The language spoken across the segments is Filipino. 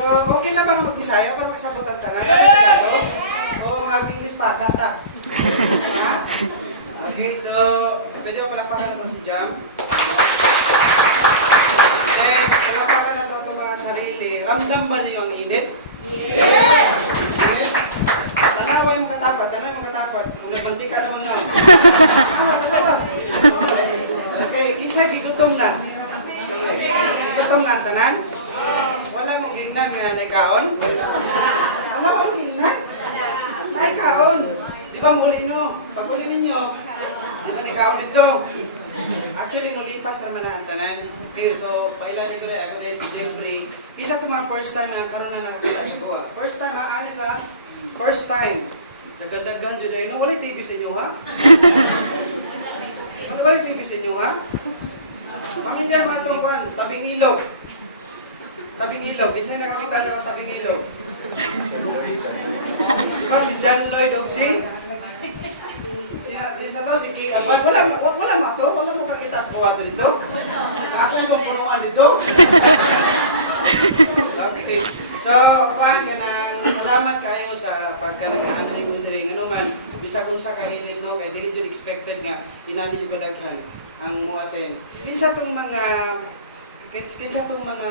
So, okay na ba mag-Bisaya para masabot ang tanan? Ano? O mag-English pa, kata. Ha? Okay, so, pwede mo palakpakan na ito si Jam. Then, palakpakan na ito mga sarili. Ramdam ba niyo ang init? Yes! Init? Tanaway mo katapat, tanaway mo katapat. Kung nagbanti ka naman nga. Tanawa. Okay, kinsa gigutom na? Gigutom na, tanan? Wala mong gingnan nga naikaon? Wala mong gingnan? Naikaon. Di ba muli nyo? Pag uli ninyo, di ba naikaon dito? Actually, nulipas naman na ang tanan. Okay, so, pailan ko rin. Ako na si Jeffrey. Isa ko mga first time na karoon na nakakita sa kuha. First time, ha? Honest, ha? First time. Dagan-dagan dyan na yun. Wala TV sa inyo, ha? Wala TV sa inyo, ha? Pamilya naman itong kuhan. Tabing ilog. Tabing ilog. Minsan nakakita sa tabing ilog. Diba si John Lloyd o si King Alban. Wala mato. Wala mo kakita sa kuha dito. Akong itong punuan dito. Okay. So, kuhan ka ng salamat kayo sa pagkano ni Mudering. Ano man, bisa kung sa kainit, no? Kaya hindi nyo expected nga. Inani nyo kadaghan ang muatin. Kinsa itong mga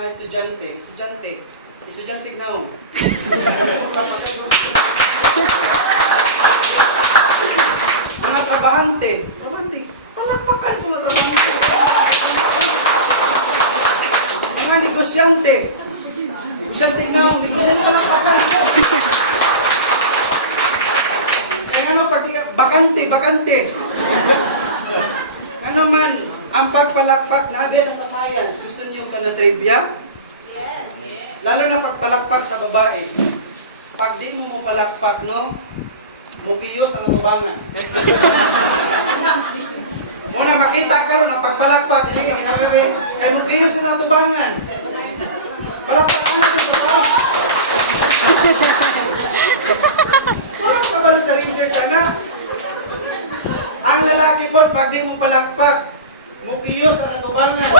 estudyante na ho. Mga trabahante, palakpakan ko na trabahante. Mga negosyante na ho, negosyante palakpakan. Kaya ano, bakante. Ano man, ang pagpalakpak na na sa science, gusto niyo ka na trivia? Yes. Lalo na pagpalakpak sa babae. Pag di mo palakpak, no? Mukiyos ang tubangan. Muna makita ka ron ang pagpalakpak, hindi ka ginagawa. Kaya mukiyos ang tubangan. Palakpakan sa babae. Wala ka ba sa research, sana? Ang lalaki po, pag di mo palakpak, mukiyos ang natubangan.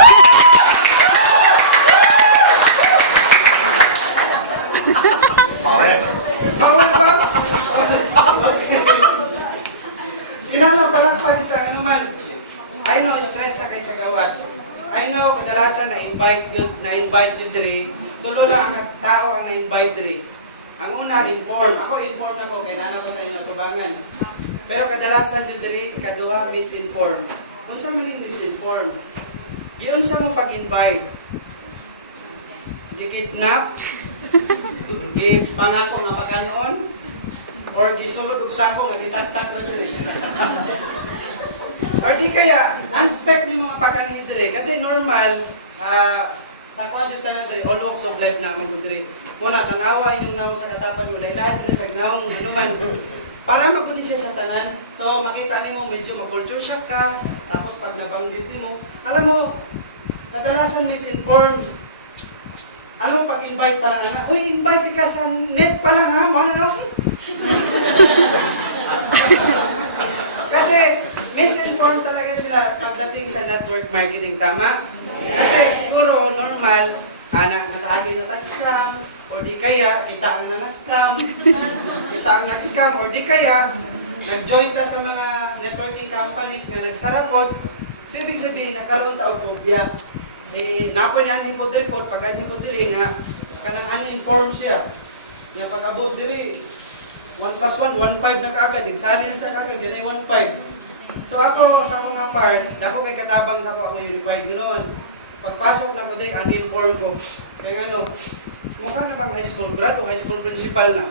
Bawal ba? Okay. Kinala palakpak dito, ano man. I know, stress na kayo sa gawas. I know, kadalasan na-invite you diri. Tulo lang ang tao ang na-invite diri. Ang una, inform. Ako inform na ko, kaya nana ko sa inyo tubangan. Pero kadalasan yun diri, kaduha, misinform. Kung sa maling misinform, yun sa mo pag-invite, di-kidnap, pangako nga pag-anon, or gisulod og sako nga gitaktak na diri. Or di kaya, aspect ni mga pag-anin diri. Kasi normal, sa kwadyo tanan diri, all walks of life na ako diri. Muna, tanawa yung naong sa katapan mo, lahat diri sa naong anuman. Para magkunin siya sa tanan, so makita ni mo medyo mag-culture shock ka, tapos pag nabanggit ni mo, alam mo, kadalasan misinform. Alam mo, pag-invite pa lang na, uy, invite ka sa net pa lang ha, mga na ako. Kasi misinform talaga sila pagdating sa network marketing, tama? Kasi siguro normal, nakaagi na tag-scam, o di kaya, kita ang nang-scam, o di kaya, nag-join ka sa mga networking companies na nagsarapod, so ibig sabihin, nagkaroon ta og phobia. Napo niya ang hipod-report, pag ang hipod-diri nga, kanang uninformed siya. Kaya pag-abot diri, 1 plus 1, 1.5 na kaagad, nagsali na sa kaagad, yan ay 1.5. So ako, sa mga part, ako kay katabang sa ako unified ganoon. Pagpasok na ko diri, uninformed ko. Kaya ano, mukha na bang high school grad o high school principal na?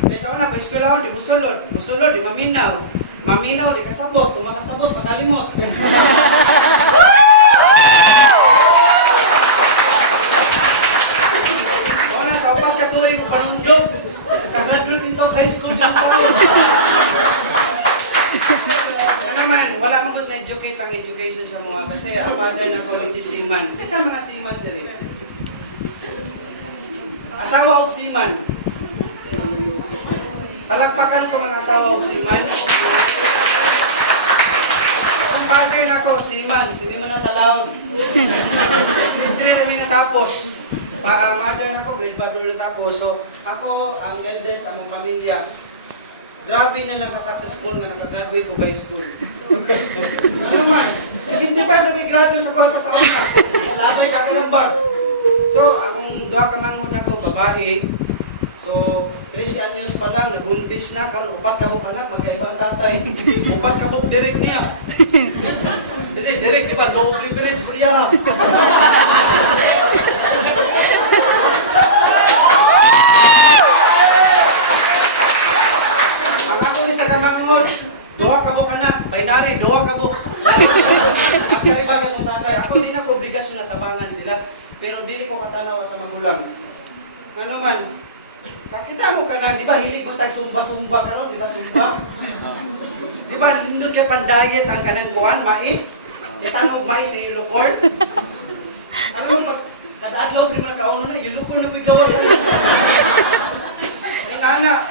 Kaya sa una, pa-school ako, di musulod, di maminaw. Maminaw, di kasabot, tumakasabot, makalimot. Una, sa upat katuloy ko panundog. Nag-graduate din to, high school lang tayo. Ano man, wala akong good na-educate ang education sa mga kasi ang mother na college is seaman. Kasi ang mga seaman din. Asawa o seaman. Palagpakan ko mga asawa o seaman. Ang father na ko, seaman, hindi mo na sa laon. Hindi rin natapos. Mother na ako, grade 4 ulit ako. So, ako, ang eldest, akong pamilya, grabe na lang ka-successful nga nakagraduate ko high school. Ano man, 75 na may graduate sa kuha pa sa una. Labay ka ng bag. So, akong duha ka man muna ko, babae. So, 13 anyos pa lang, nabundis na, karon upat ka mo pa lang, magkaibang tatay. Upat ka mo, direct niya. Direct, di ba? Low privilege, Korea. Ang ako isa ka mangungon, doha ka mo ka na, binary, doha ka mo. Magkaibang ka mong tatay. Ako din ako obligasyon na tabangan sila, pero dili ko katanawa sa magulang. Ano man, kakita mo ka na, di ba, hilig mo tag-sumba-sumba ka ron, di ba, sumba? Di ba, lindot kay pan-diet ang kanang kuhan, mais? Itanog mais sa ilo cord? Ano mo, kada-adlaw, di mo nakauno na, ilo cord na pigawas sa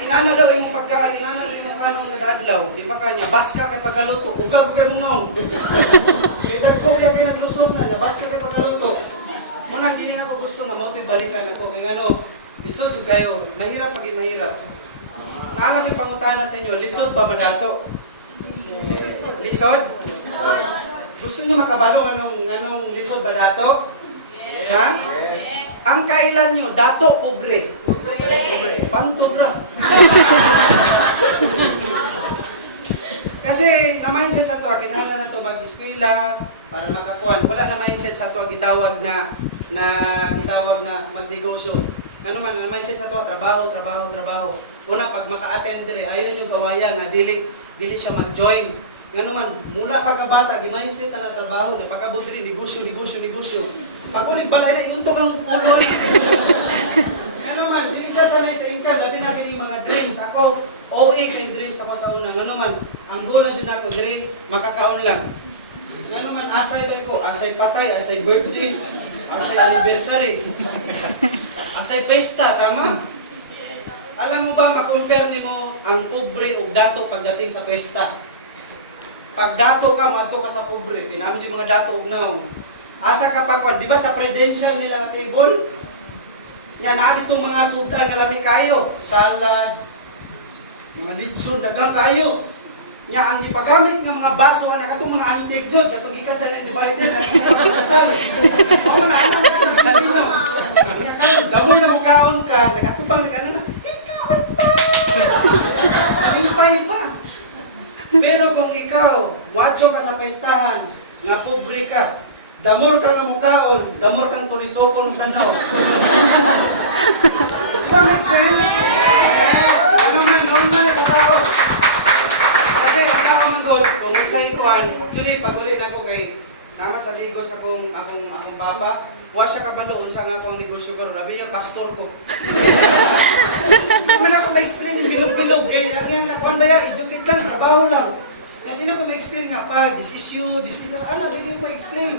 Inana daw imong pagkain, inana daw imong kanong kada-adlaw, di pa kanya, baska kay pagkaluto, ugag kay mungong. Idag ko kaya kay naglusog na, baska kay pagkaluto. Muna, hindi na ako gusto nga mo ito'y balikan ako, kaya ano, lisod kayo, mahirap pagit mahirap. Alam yung pangutana sa inyo, lisod ba madato? Lisod? Gusto nyo makabalo anong lisod ba dato? Yes. Ha? Yes. Ang kailan nyo, dato, pobre. Pantobra. Kasi na-mindset sa ito, kinahanglan na ito mag-eskwela para makakuhan. Wala na mindset sa ito, gitawag na magnegosyo. Ano man, na-mindset sa ito, trabaho. Una, pag maka-attend dire, ayaw nyo gawaya nga, dili siya mag-join. Nga naman, mula pagkabata, gimahisit na trabaho, pagkabot rin, negosyo. Pag ulit balay na, yung tugang ulo na. Nga naman, hindi sasanay sa income, labi na yung mga dreams. Ako, OA kayong dreams ako sa una. Nga naman, ang goal na dyan ako, dream, makakaon lang. Nga naman, asay ba ko? Asay patay, asay birthday, asay anniversary, asay pesta, tama? Alam mo ba, makompare ni mo ang pobre o dato pagdating sa pesta? Pag dato ka, mato ka sa pobre. Tinamin yung mga dato ugnaw. Asa ka pa kwan, di ba sa credential nila nga table? Yan, alin itong mga suda na lami kayo. Salad, mga litson, dagang kayo. Yan, ang ipagamit ng mga baso, anak itong mga antig dyan, katong ikat sa divided, ang ikapagkasal. Mga na, anak ka ng Pilipino. Ang yakal, damoy na mukhaon ka, nagatubang na gano'n na, ikaon pa! Palimpay pa! Pero kung ikaw, wadyo ka sa pestahan, nga pobre ka, damor ka nga mukhaon, damor kang tulisokon ng tanaw. Di ba make sense? Yes! Ano man, normal sa tao. Kasi ang tao magod, kung sa ikuhan, actually, pag ulit ako kay naman sa ligos akong papa, huwag siya kabalo, unsa nga ako ang negosyo ko, labi niya, pastor ko. Kung ako ma-explain yung bilog-bilog, kaya ang yan, nakuhan ba yan, educate lang, trabaho lang. Hindi na ko ma-explain nga pa, this is you, ano, hindi ko pa-explain.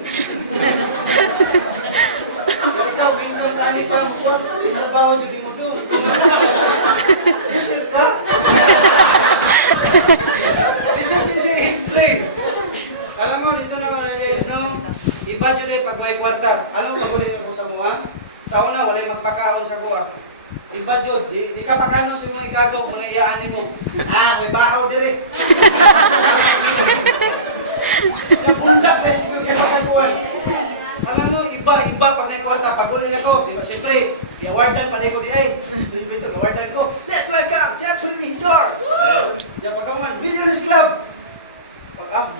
Ikaw, window plani pa, mukuha, trabaho dyan mo doon. Sir ka? Kasi explain. Alam mo, dito na ma-realize, no? Iba dyan eh, pag may kwarta. Alam mo, pag ulit ako sa mua, sa una, walay magpakaon sa kuha. Iba dyan, di ka pakanon sa mga igagaw, mga iyaanin mo. May bahaw dire. Napundak pa yung kapakakuan. Alam mo, iba, pag naikwarta, pag ulit ako, di ba, siyempre, i-awardan pa na ko di ay. So, yung ito, i-awardan ko, let's welcome, Jeffrey Victor! Diyan, pagkaman, Millionaires Club! Pag-up,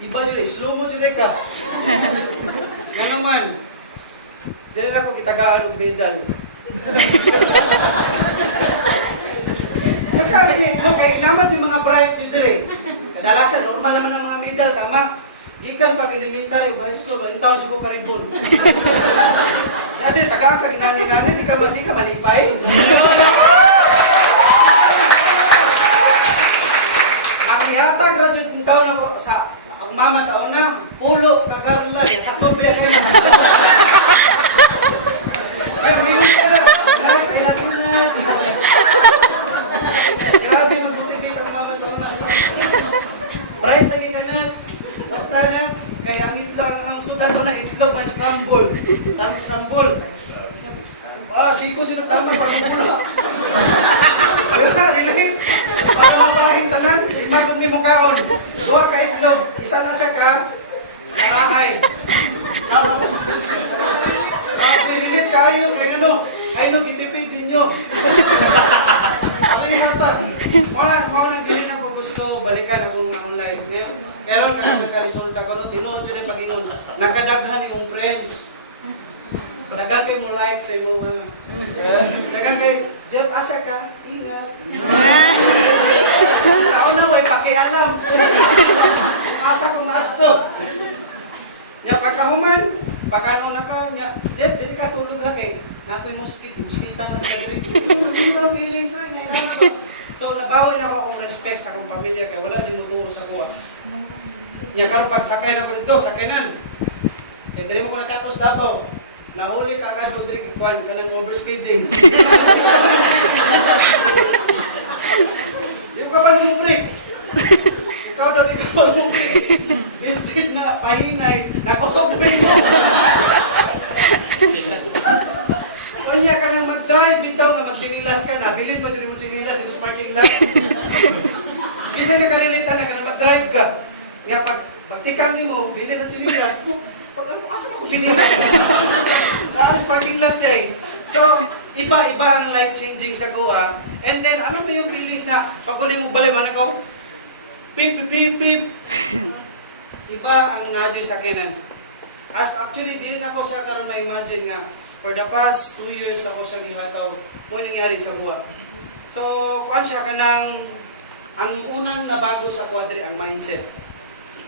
iba dyan, slow mo dyan ka. Yan naman, dili na ko kitagaan og medal. Kaya naman yung mga bright yun dire. Kadalasan, normal naman ang mga medal, tama? Gikan pag elementary, o high school, yung taon ko karibon. Dati, tagaan ka ginani-ngani, di ka malipay. Ang ihata, graduate ng taon ako sa mama sa una, pulo, kagarla, katubi, kaya na. Grabe, mag-motivate ang mama sa una. Bright lagi ka na, basta na, kaya ang itlog, ang sudan sa una, itlog, may scramble. Tapos scramble. siko dyan na tama, pag-mula. Relate. Para mapahin tanan, imagod mi mo kaon. Duha ka itlog, isa na sa ka, karahay. Relate kayo, kaya ano, ay no, gitipid ninyo. Ako yung hata. Muna gini na ko gusto, balikan akong online. Meron ka nagka-resulta ko, no, tinuod yun yung pag-ingon. Nakadaghan yung friends. Nagagay mo like sa mo. Nagagay, Jeff, asa ka? Ingat. Sa una, way pakialam. Kung asa kong ato. Nya pagkahuman, pagkano na ka, nya, Jeff, dili ka tulog ha kay. Nato'y muskita na sa gawin. Hindi ko na feeling sir, ngayon ba? So, nabawin ako akong respect sa akong pamilya kaya wala din muturo sa kuha. Nya karon pag sakay na ko dito, sakyanan. Kaya dali mo ko natapos Davao. Nahuli ka agad o diri kwan ka ng overspeeding. Yung ka ba nung break? Ikaw daw di ka ba nung break? Instead na pahinay, nakusobre mo. Kanya ka nang mag-drive, bitaw nga mag-chinilas ka na. Bilin ba din mo chinilas dito sa parking lot? Kasi nakalilitan na ka na mag-drive ka. Nga pagtikang mo, bilin ang chinilas. Asa ka kung chinilas? Naalis parking lot eh. So, iba-iba ang life-changing sa kuha. And then, ano ba yung feelings na pag uli mo balay man ako? Pip, pip, pip, pip. Iba ang nadyo sa kinan. Actually, di rin ako siya karon ma-imagine nga. For the past 2 years ako siya gihataw. Mo nangyari sa kuha. So, kuhan siya kanang ang unang nabago sa quadri ang mindset.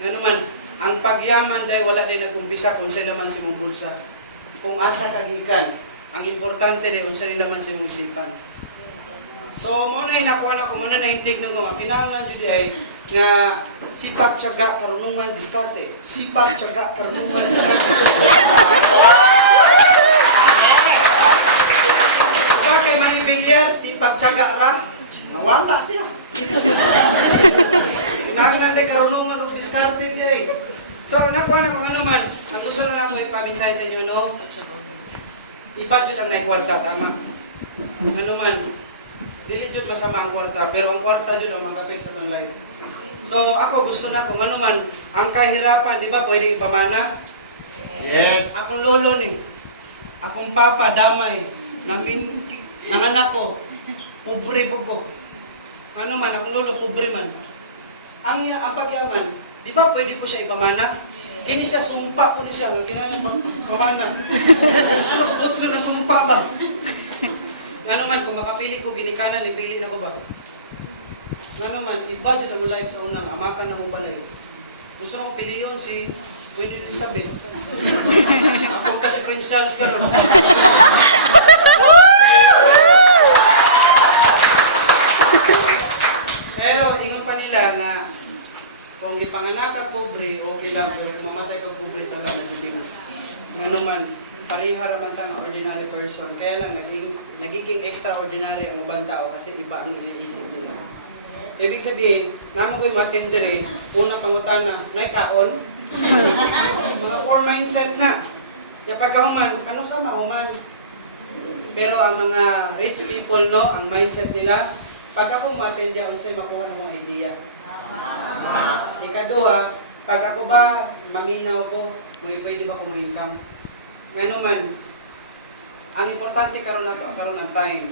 Nga naman, ang pagyaman dahil wala din nagkumpisa kung sila man si mong bulsa. Kung asa kagikan, ang importante din kung sila naman si mong isipan. So, muna yung nakuha na ko, muna na yung tignan ko, kinahanglan dyan ay nga sipak, tiyaga, karunungan, diskarte. Sipak, tiyaga, karunungan, diskarte. Diba kay Manny Villar, sipak, tiyaga, ra, nawala siya. Kinahanglan natin karunungan o diskarte diya eh. So, nakuha na kung ano man, ang gusto na ako ipaminsay sa inyo, no? I-budget lang na yung kwarta, tama? Ano man, dili jud masama ang kwarta, pero ang kwarta jud ang mag-affect sa itong life. So, ako gusto na kung ano man, ang kahirapan, di ba, pwedeng ipamana? Yes. Akong lolo ni, akong papa, damay, nanganak ko, pobre po ko. Ano man, akong lolo, pobre man. Ang pagyaman, di ba pwede po siya ipamana? Kini siya sumpa ko ni siya, kailangan pamana. Butlo na sumpa ba? Nga naman, kung makapili ko, ginikanan, ipili na ko ba? Nga naman, iba dyan ang life sa unang, amakan na mo balay. Gusto na ko piliyon si Queen Elizabeth. Ako kasi Prince Charles ka ron. Pero, ingon pa nila nga, kung ipanganak ka pobre, okay lang, pero kung mamatay ka pobre sa lahat, ano man, parihara man tang ordinary person. Kaya lang, nagiging extraordinary ang ibang tao kasi iba ang iniisip nila. Ibig sabihin, naman ko'y matindere, una pangutana, may kaon, mga poor mindset na. Kaya pagkahuman, ano sa mahuman? Pero ang mga rich people, no, ang mindset nila, pag ako matindya, unsay makuha ng mga idea. Ikaduha, pag ako ba maminaw ko, may pwede ba kong income? Ngano man, ang importante karon nato karon ang time.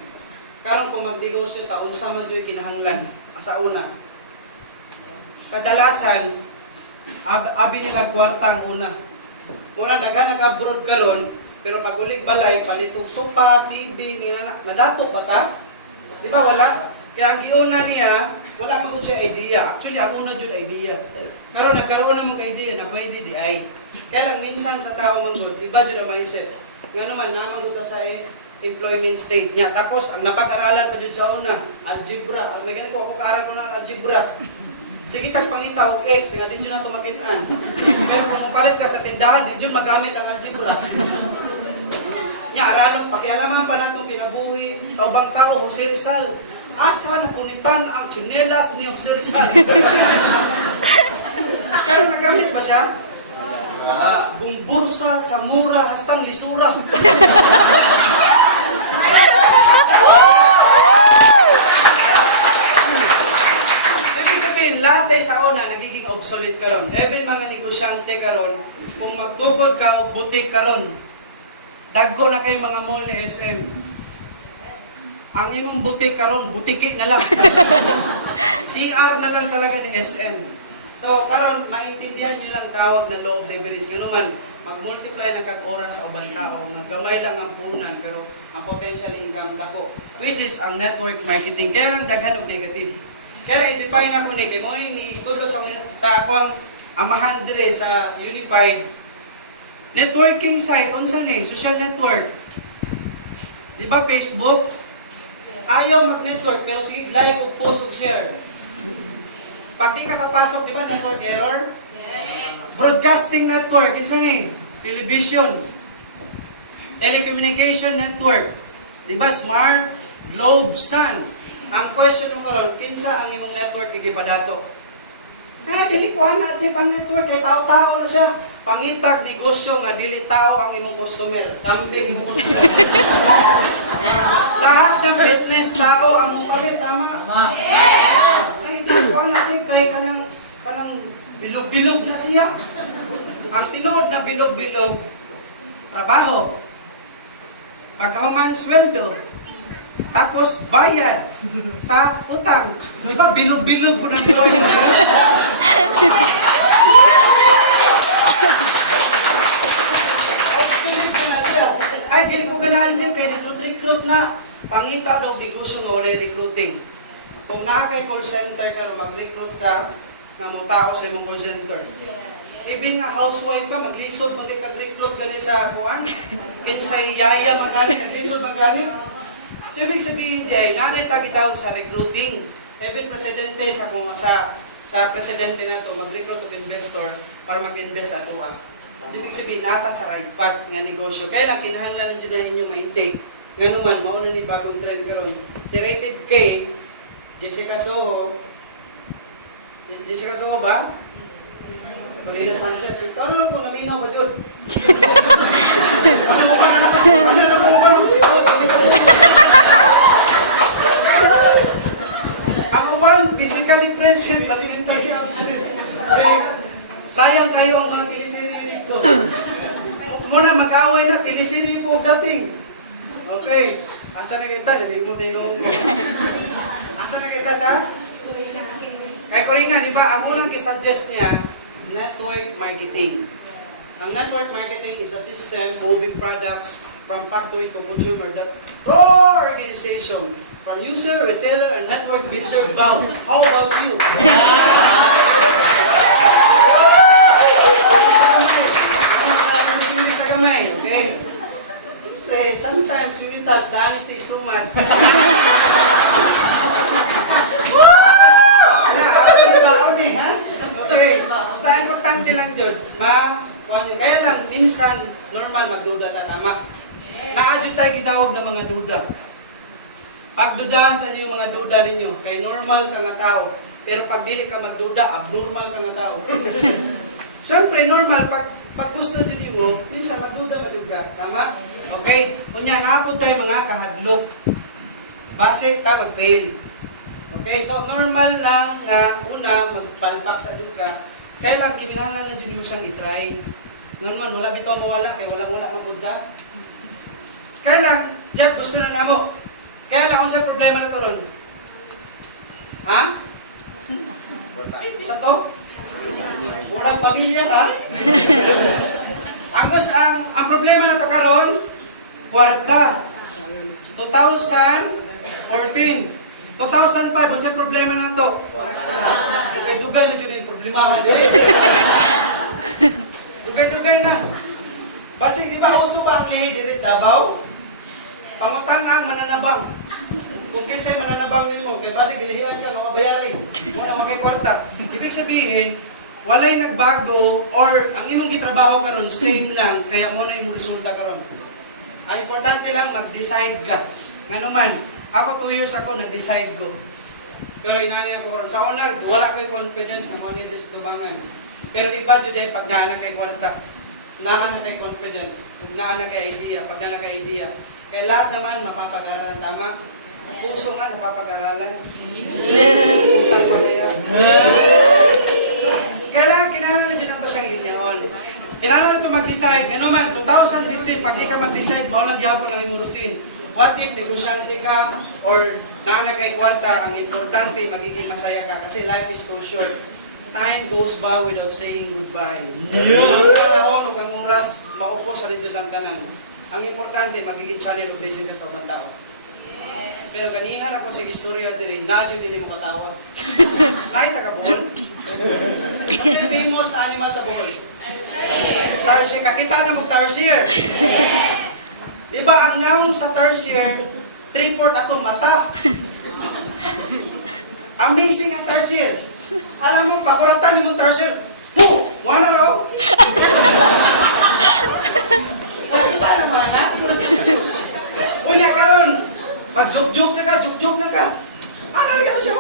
Karon kung magnegosyo ta unsa man joy kinahanglan sa una. Kadalasan abi nila kwarta ang una. Muna daghan nag-abroad karon, pero pag ulig balay palitong sopa, TV, nadato ba ta? Di ba wala? Kaya ang giuna niya, wala man gud siya idea. Actually, ako na jud idea. Karon nagkaroon naman ka idea na pwede di ay. Kaya lang minsan sa tao man gud, iba jud ang mindset. Nga naman naman gud sa employment state niya. Tapos ang napag-aralan pa jud sa una, algebra. May ganito ako kaaral ko ng algebra. Sige tag pangita og x nga di jud nato makit-an. Pero kung palit ka sa tindahan, di jud magamit ang algebra. Nya aralon pakialaman pa natong kinabuhi sa ubang tao, Jose Rizal. Asa na punitan ang tsinelas ni Jose Rizal? Pero nagamit ba siya? Bumbursa sa mura hastang lisura. karon. Dagko na kay mga mall ni SM. Ang imong butik karon, butiki na lang. CR na lang talaga ni SM. So karon maintindihan niyo lang tawag na law of leverage. Kuno man mag-multiply ng kag-oras o bantao, naggamay lang ang punan pero ang potential income dako, which is ang network marketing. Kaya lang daghan og negative. Kaya lang i-define ako ni kay mo ni tulo sa akong amahan dire sa Unified networking site unsa ni social network. Di ba Facebook? Ayaw mag-network pero sige like ug post ug share. Pag di ka papasok, di ba network error? Broadcasting network, isa ni television, telecommunication network, di ba smart, globe, sun. Ang question mo karon, kinsa ang imong network gigipadato? Dili ko ana check ang network kay tao-tao na siya. Pangitag negosyo nga dili tao ang imong customer, kambing imong customer. Lahat ng business tao ang mong tama? Yes. Ay, dili ko ana check kay kanang bilog-bilog na siya. Ang tinuod na bilog-bilog, trabaho. Pagkahuman sweldo. Tapos bayad sa utang. Di ba bilog-bilog po ng sweldo na yun? Ay, dili ko ganahan siya kay recruit na. Pangita daw negosyo nga walay recruiting. Kung naa kay call center ka, mag-recruit ka, nga mo tao sa imong call center. Even nga housewife ka, maglisod, magkag-recruit gani sa kuan. Kinsay yaya magani, naglisod magani. So, ibig sabihin diay, narin tagitawag sa recruiting. Even presidente sa presidente nato mag-recruit og investor para mag-invest ato. So, ibig sabihin nata sa right path nga negosyo. Kaya lang kinahanglan jud na inyo ma-intake. Nganuman mao na ni bagong trend karon. Si Rated K, Jessica Soho ba? Corina Sanchez. Taro ko naminaw ba jud? Ano ba na? Ano na ko ba? Ako ba physically present at mentally absent? Sayang kayo ang mga teleserye dito. Muna mag-away na teleserye po dating. Okay. Asa na kita? Hindi mo tinong ko. Asa na kita sa? Kay Corina, di ba, ang unang i-suggest niya, network marketing. Ang network marketing is a system moving products from factory to consumer that organization from user, retailer, and network builder bound. How about you? Okay? Sometimes unitas, the honesty is too much. Okay, sa importante lang dyan, kaya lang minsan normal magduda ta nama. Naadyo tayo gitawag ng mga duda. Pagdudahan sa inyo mga duda ninyo, kay normal ka nga tao, pero pag dili ka magduda, abnormal ka nga tao. Siyempre, normal, pag gusto dyan mo, minsan magduda ka. Tama? Okay? Kunya, naapod tayo mga kahadlok. Basic ka, mag-fail. Okay, so normal lang nga una magpalpak sa duga. Kaya lang kiminahanglan na jud mo siyang i-try. Ngan man wala bitaw mawala kay wala mabudda. Kaya lang Jeff gusto na namo. Kaya lang unsa problema na to ron? Ha? Sa to? Murag pamilya ka? Ang problema na to karon kwarta. 2014 2005, unsa problema na to? Dugay-dugay na dyan yung problema. Dugay-dugay na. Basig, di ba, uso ba ang lihi diri sa Davao? Pangutang nga ang mananabang. Kung kaysa'y mananabang nimo, kay basig, ilihiwan ka, makabayari. Muna makikwarta. Ibig sabihin, walay nagbago, or ang imong gitrabaho karon same lang, kaya mo na yung resulta karon. Ang importante lang, mag-decide ka. Nga naman, ako 2 years ako, nag-decide ko. Pero inani ako karon. Sa una, wala ko'y confident na mo niya sa tubangan. Pero iba dyan eh, pag daan na kay kwarta, naan na kay confident, naan na kay idea, pag daan na kay idea. Kaya lahat naman mapapag-aralan tama. Puso nga napapag-aralan. Utang pa kaya. Kaya lang, kinala na dyan ang to sa inyon. Kinala na to mag-decide, ano man, 2016, pag di ka mag-decide, bawal lang gyapon ang imong routine. What if negosyante ka, or naalagay kwarta, ang importante, magiging masaya ka, kasi life is so short. Time goes by without saying goodbye. Ang panahon o ang oras, maupos sa rito lang tanan. Ang importante, magiging channel of blessing ka sa mga tao. Pero ganihan ako sa istorya dire, nadyo hindi mo katawa. Lahat taga-Bohol. Ano yung famous animal sa Bohol? Tarsier. Kakita na mong tarsier? Yes! Diba ang naong sa tarsier, 3/4 atong mata. Amazing ang tarsier. Alam mo, pakuratan mong tarsier, wala raw. Nakita naman, ha? Unya ka ron. Mag-joke-joke na ka, joke-joke na ka. Ano na gano'n siya?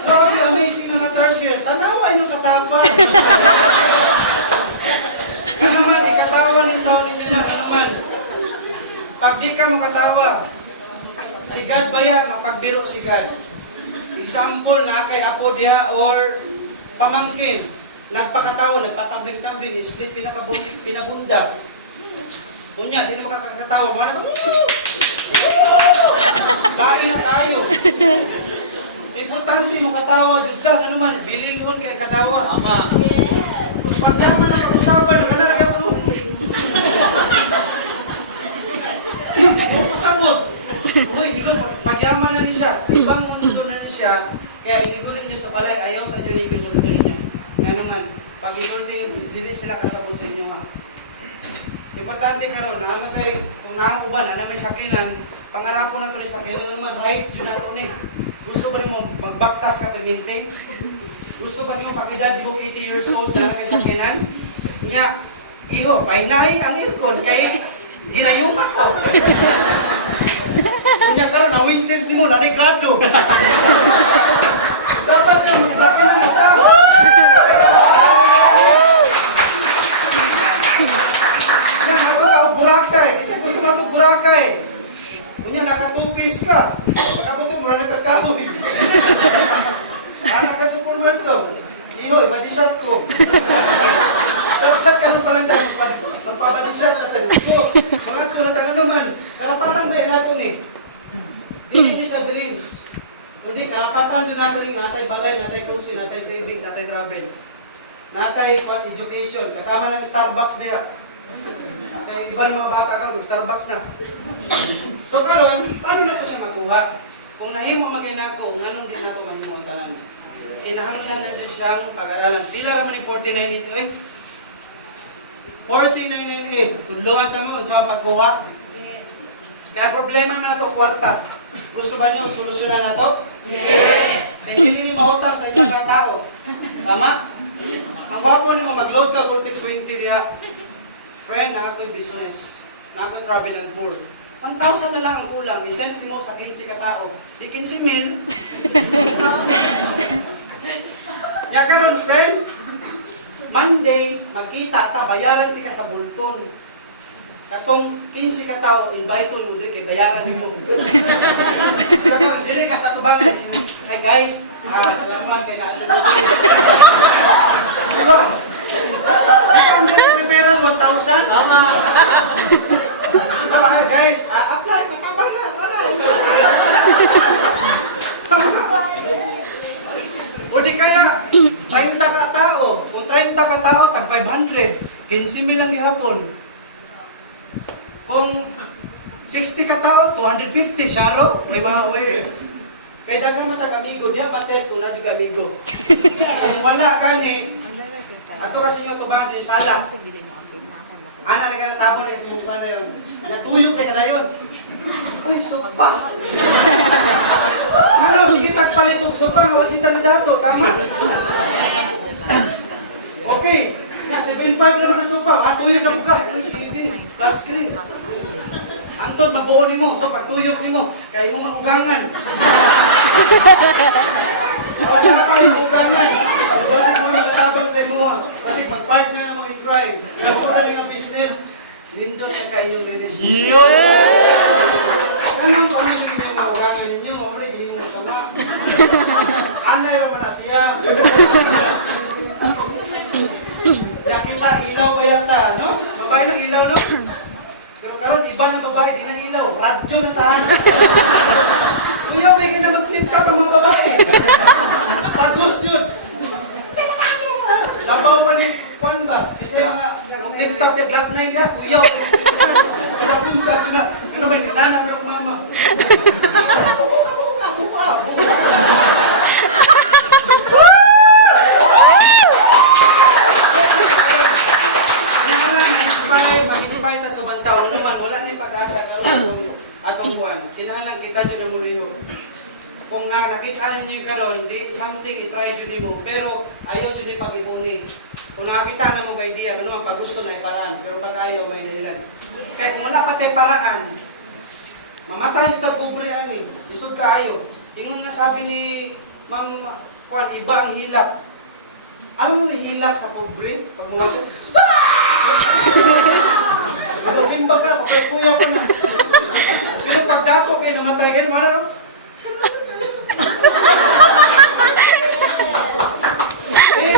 Grabe, amazing na nga tarsier. Tanawa yung katapa. Kanaman, ikatawa ni taon ninyo na, kanaman. Pag di ka mo katawa, si God baya, mapagbiro si God. Example na kay apo diya or pamangkin. Nagpakatawa, nagpatambling-tambling, split pinabunda. Kunya, di na makakatawa. Wala na, Kain tayo. Importante mo katawa, Judah, ano man, bililhon kay katawa. Ama. Pagdaman na pag-usapan, kanalaga ko. Pasabot. Uy, diba, pagyaman na niya. Ibang mundo na niya. Kaya inigurin niyo sa balay, ayaw sa Diyo niyo sulturin niya. Ano man, pag isulti, hindi sila kasabot sa inyo ha. Importante karon, namatay, kung nakauban, na may sakinan, pangarapo na ito ni sakinan, ano naman, rights yun nato ni. Gusto ba mo magbaktas ka to maintain? Gusto ba niyo pag-edad mo 80 years old na kay sakinan? Nga, iho, painahay ang aircon, kay girayong ako. Kunya karon, na windshield ni mo, nanigrado. Dapat na may sakinan mo ta. Kunya nakatupis ka. Pagkabot mo, mula nagkakahoy. Nakatupon mo ito. Iho, ibadisat ko. Dapat karoon palang dahil magpabadisat natin. Mga ito na tayo naman. Karapatan ba yun natin eh? Hindi sa dreams. Hindi, karapatan dyan natin rin natay balay, natay konsi, natay savings, natay travel. Natay education. Kasama ng Starbucks niya. Kaya iban mga bata ka, mag-Starbucks na. So karon, paano na ito siya makuha? Kung nahimo maginako, ngayon din nato mahimo ang tanan. Kinahanglan na ito siyang pag-aralan. Pila raman ni 4988? 4998. Tudloan ta mo sa pagkuha. Kaya problema na ito, kwarta. Gusto ba niyo solusyonan na ito? Yes! Kaya hindi ni mahutang sa isang katao. Tama? Ang wapo ni mo, mag-load ka, Cortex 20 diya. Friend, na ako business. Na ako travel and tour. 1,000 na lang ang kulang. I-send mo sa 15 katao. Di 15,000. Ya karon friend, Monday, makita ta, bayaran ti ka sa bulton. Katong 15 katao, invite mo diri kay bayaran nimo. Katong diri ka sa tubangan. Hey guys, salamat kay nato. Diba? Ang prepare 1,000? Tama. Guys, apply ka pa na. O di kaya, 30 ka tao. Kung 30 ka tao, tag 500. 15,000 lang ihapon. Kung 60 ka tao, 250. Syaro? May mga way. Kaya dagang matag amigo. Diyan matest kung na juga amigo. Kung wala gani, ato kasi nyo tubang sa yung sala. Ana ka natapon na sa mukha na yun. Natuyok na ka yun. Uy, sopa. Ano, sige tagpalitong sopa. Hawas kita na dato. Tama. Okay. Na, 7.5 naman na sopa. Tuyok na buka. Flat screen. Antod, mabuo ni mo. So, pagtuyok ni mo, kaya mo magugangan. Kasi pa yung magugangan. Kasi mo yung matabang sa mo. Kasi mag-partner na mo in crime. Kaya mo na nga business. Lindot na kayo yung relationship. Kaya mo kung ano yung inyong mahugangan ninyo, mamari, hindi mo masama. Anay naman na siya. na tahan. Kuya, may ka na mag-flip top ang mga babae. Pagos yun. Labaw pa ni Juan ba? Kasi mga flip top niya, Glock 9 niya, kuya. Kadapunta ko na. Ano ba, nananap yung mama. Mag-inspire na sumantaw. Ano naman, wala na yung pag-asa karon atong buwan. Kinahanglan kita dyan ang muliho. Kung nakita ninyo karon, di something i-try dyan mo, pero ayaw dyan yung pag-ibunin. Kung nakakita na mo kay idea, ano, pag gusto na iparaan, pero pag ayaw, may dahilan. Kaya kung wala pa tayo paraan, mamatay yung tagbubrian eh. Isod ka ayaw. Yung nga sabi ni Ma'am Juan, iba ang hilak. Alam mo yung hilak sa pobre? Pag mga ito, limba ka, kuya pa na. Pero pag dato kayo namatay kayo, marano?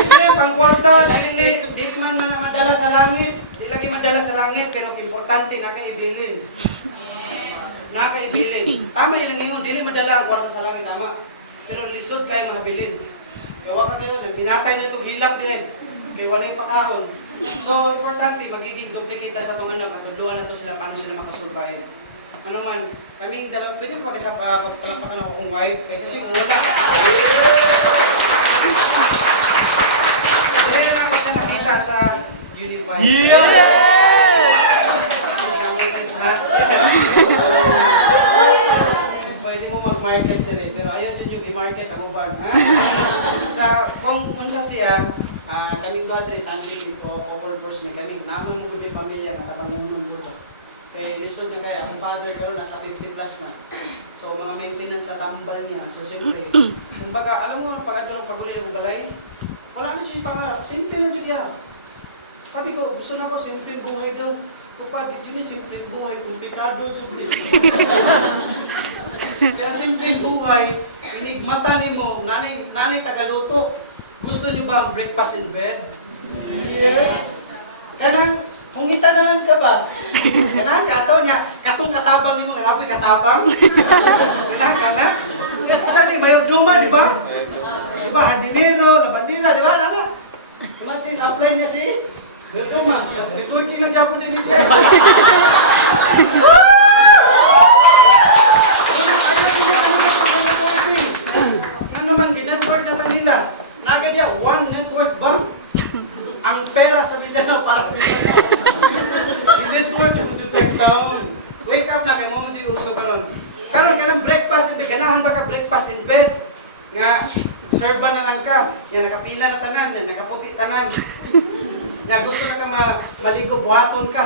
Chef, ang kwarta, di man madala sa langit. Di lagi madala sa langit, pero importante, nakaibilin. Nakaibilin. Tama ilang ingon, dili madala ang kwarta sa langit, tama. Pero lisod kayo mahabilin. Kaya waka kayo, binatay na itong hilak din. Kaya wala yung pakahon. So, importante, magiging duplicate sa itong anak. Matudluan na ito sila, paano sila makasurvive. Ano man, kaming dalawa, pwede mo pagpalapakan ako kung white, kaya kasi wala. Pwede na ako siya nakita sa Unify. Pwede mo mag-market din pero ayaw dyan yung i-market ang ubag. Sa, kung sa siya, kaming doon rin, tangging ko, couple first na kami, naman mo kami pamilya na kapangunan po ito. Kaya lisod na kaya, ang father karoon nasa 50 plus na. So, mga maintenance sa tambal niya. So, siyempre, kumbaga, alam mo, pag ito ng paguli ng balay, wala na siya pangarap. Simple na siya. Sabi ko, gusto na ko, simple buhay daw. Kapag ito niya, simple buhay, komplikado siya. Kaya simple buhay, pinigmata ni mo, nanay tagaluto. Gusto niyo ba ang breakfast in bed? Yes. Kanang, hungita na lang ka ba? Kanang, kato niya, katong katabang ni mo, nalapoy katabang. Kanang, kanang. Kasi ni Mayordoma, di ba? Di ba, hardinero, labandina, di ba? Nala. Imagine, apply niya si Mayordoma. Networking lang yapon din ito. Nga naman, ginetwork na tanila. Naga niya, one network ba? Ang pera sa Mindanao para sa Mindanao. I-network mo dito take down. Wake up na kayo, mo dito uso ka nun. Karoon ka ng breakfast in bed. Ganahan ba ka breakfast in bed? Nga, serba na lang ka. Yan, nakapila na tanan. Yan, nakaputi tanan. Yan, gusto na ka maligo, buhaton ka.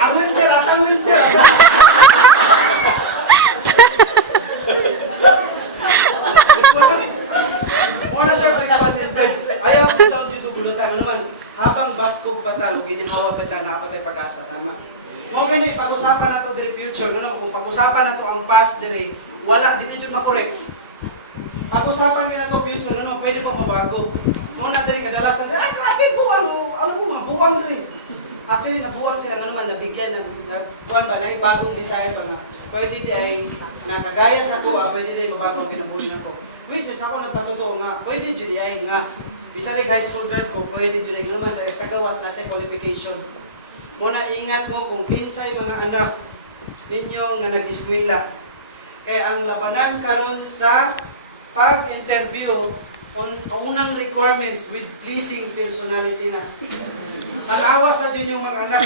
Ang wheelchair, asang wheelchair, asang. Wala siya breakfast in bed. Ayaw ko sa audio dugulutan. Ano naman, habang baskog bata, o ginihawa bata, nakapatay pag-asa. Tama. Mo ganyan, pag-usapan na ito diri future. Ano, kung pag-usapan na ito ang past diri, wala, di na dyan makorek. Pag-usapan mo na ito future, ano, pwede pa mabago. Muna diri, kadalasan, grabe, buwan, alam mo mga buwan diri. Actually, nabuwang sila, ano man, nabigyan, buwan ba, na bagong design ba na. Pwede di ay, nakagaya sa kuha, pwede di mabagong pinapunin ako. Which is ako nagpatotoo nga, pwede dyan ay nga, bisa rin high school grade ko, pwede dyan ay naman sa gawas na sa qualification. Muna ingat mo kung pinsay mga anak ninyo nga nag-eskwela. Kaya ang labanan karon sa pag-interview, unang requirements with pleasing personality na. Ang awas na din yung mga anak.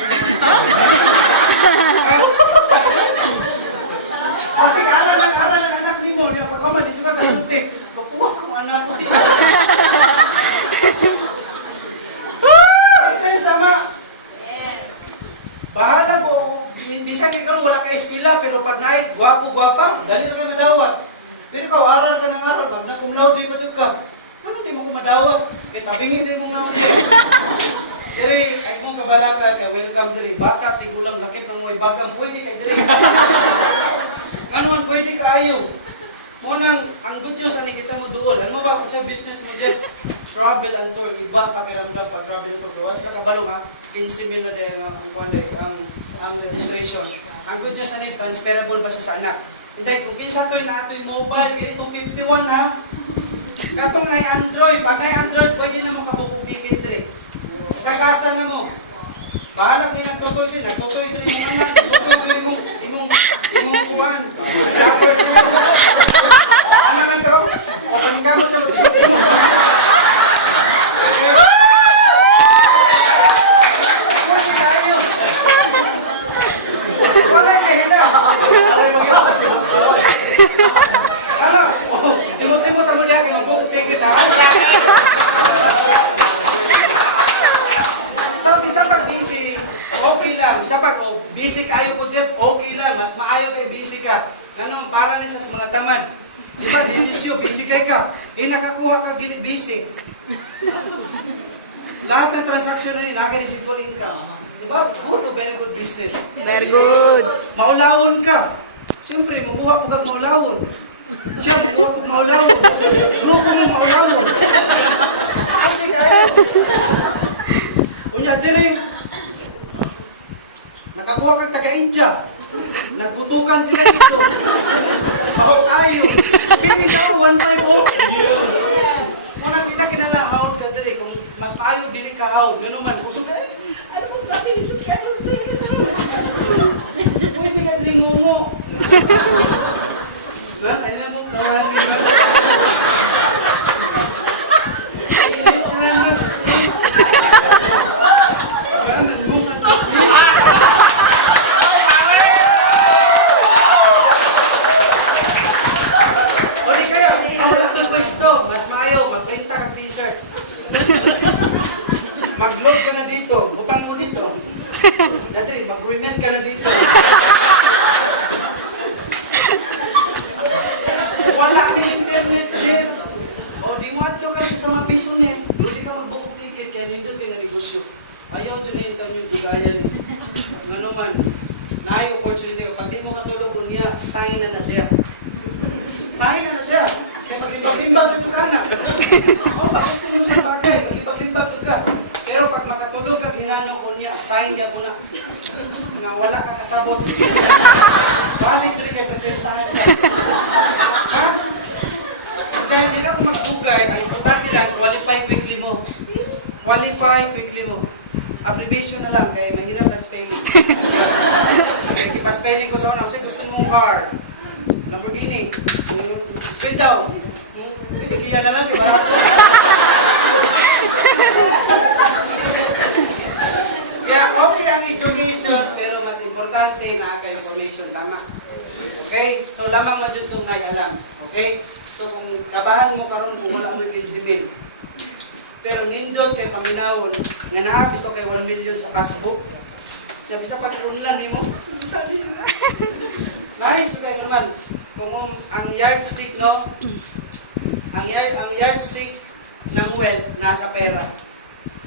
Kasi aral ng anak ni mo, niya pagmama, dito ka kasuntik. Papuwas ang anak ko. Make sense, tama? Bahala ko, bisa kayo karoon, wala kayo eskwela, pero pag naik, gwapo-gwapa, dali na kayo madawat. Pero ikaw, aral ka ng aral, pag na cum laude pa dyan ka, ano di mo ko madawat? Kaya tabingin din mo nga ako. Diri, ay mong kabalaka, kaya welcome diri. Bata, tigulang, lakit ng mga bagang, pwede kayo diri. Ano man, pwede kayo. Munang, ang good news, ani kita mo doon. Ano mo ba kung sa business mo dyan? Travel and tour, iba pakiramdam pag travel and tour. Pero once na kabalong ha, 15 mil na dahil ang registration. ang good news ani transferable pa siya sa anak. Hindi, kung kinsa to'y na ito'y mobile, ganitong 51 ha. Katong na Android, pag na Android, pwede na mo kabukong ticket rin. Sa kasa na mo. Bahala kayo nagtutoy din, nagtutoy din mo naman, nagtutoy din mo, imong kuhan. Chopper ko. Ano na ito? O panikamot sa busy kayo po, Jeff, okay lang. Mas maayo kay busy ka. Ganun, para ni sa mga tamad. Diba, desisyo, busy kay ka. Nakakuha ka gili busy. Lahat ng transaksyon na naka-residual income. Diba, good to very good business. Very good. Maulawon ka. Siyempre, makuha po kag maulawon. Siya, makuha po maulawon. Grupo mo maulawon. Kasi kayo. Unya, dire, nakakuha kang taga-India. Nagbutukan sila dito. Baho tayo. Piling ka, 1.5 po. Muna kita kinalahawad ka dali. Kung mas maayo dili ka hawad, gano'n man. Kusog ka, ano pong kasi dito kaya? Pwede ka dili ngungo. Ano na mong tawaran nila? Mas maayo, magprinta kang t-shirt. Mag-load ka na dito. Utang mo dito. Datri, mag-remand ka na dito. Wala kang internet, sir. O, di mo ato ka sa mga piso niya. Hindi ka mag-book ticket, kaya nindot ka na negosyo. Ayaw dyan na yung tanong yung bugayan. Ano man, na-ay opportunity. Pag di mo katulog niya, sign na na siya. Sign na na siya. Kaya maglimbag-limbag ito ka na. O, bakit mo sa bagay? Maglimbag-limbag ito ka. Pero pag makatulog ka, ginano ko niya, assign niya ko na. Nga wala ka kasabot. Balik rin kay presentahan ka. Ha? Dahil hindi ka magbugay, ang importante lang, qualify quickly mo. Qualify quickly mo. Abbreviation na lang, kaya mahirap na spelling. Kaya kipa-spelling ko sa una. Kasi gusto mong car. Lamborghini. Spell daw. Pigilan na lang, kaya barato. Kaya okay ang education, pero mas importante na ka-information. Tama. Okay? So, lamang mo dito nga alam. Okay? So, kung kabahan mo karon kung wala mo yung insimin. Pero nindot kay paminawon, nga naap ito kay 1 million sa passbook. Kaya bisa pag-unlan ni mo. Nice, okay naman. Kung ang yardstick, no? Ang yardstick ng wealth nasa pera.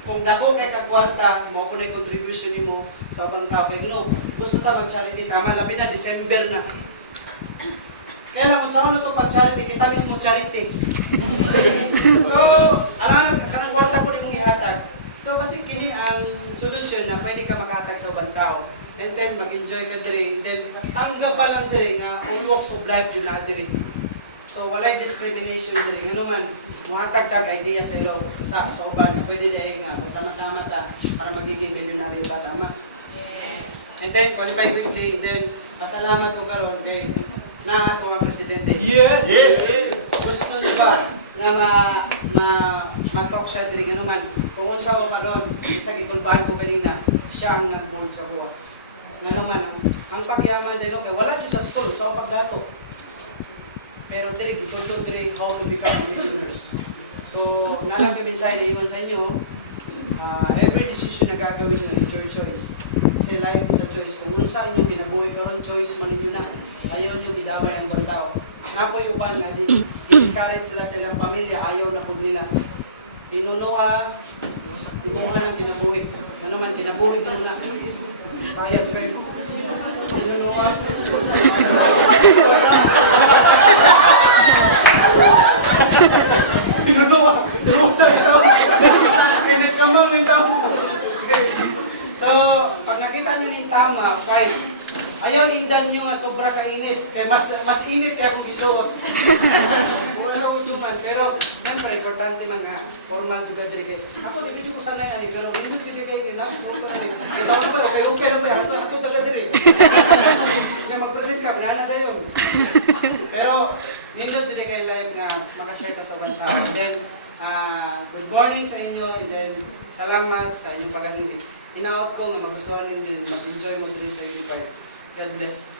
Kung dako kay kagwarta, mo ko na contribution nimo sa ubang tao kay no. Gusto ta mag-charity, tama labi na December na. Kaya lang kung saan to pag-charity, kita mismo charity. So, alam kanang kwarta ko ning ihatag. So, kasi kini ang solusyon na pwede ka makahatag sa ubang tao. And then, mag-enjoy ka diri. Then, tanggap pa lang diri nga all walks of life yun na diri. So, walay discrimination diri. Ano man, muhatag ka ka idea sa ilo. Sa uban na pwede dahil nga, sama-sama ta para magiging millionaire ba, tama? Yes. And then, qualify quickly. Then, pasalamat ko karon kay na ako ang presidente. Yes! Yes! Yes. Gusto nyo ba na ma-talk siya diri. Ano man, kung unsa mo pa doon, isa kikulbahan ko kanina, siya ang nag-phone sa kuha. Nga naman, ang pagyaman din, okay, wala dyan sa school, sa pagdato. Pero diri, ito diri, how to become millionaires. So, nalang kami sa iwan sa inyo, every decision na gagawin nyo, it's your choice. Kasi life is a choice. Kung unsa inyo kinabuhay karon choice, manito na. Ayaw nyo bidaway ang tao. Napoy upan nga, discourage sila sa ilang pamilya, ayaw na po nila. Inunuha, ibuha ng kinabuhi. Ano man, kinabuhi ko na. Sayang kayo. Inunuha. Inunuha. Rusa ito. Pinagkamang ito. So, pag nakita nyo ni tama, fight. Ayaw indan nyo nga sobra kainit. Kaya mas init kaya kung gisuot. Wala na usuman. Pero, siyempre, importante mga formal juga diri kay. Ako, di medyo ko sanay ani, pero hindi ko diri kay na. Kaya sa una pa, okay lang pa. Hato taga diri. Kaya mag-present ka, pinana na yun. Pero, nindot diri kay live nga makashare ta sa banta. Then, good morning sa inyo. Then, salamat sa inyong paghahindi. Inaot ko nga magustuhan ninyo, mag-enjoy mo diri sa Epic Park. God bless.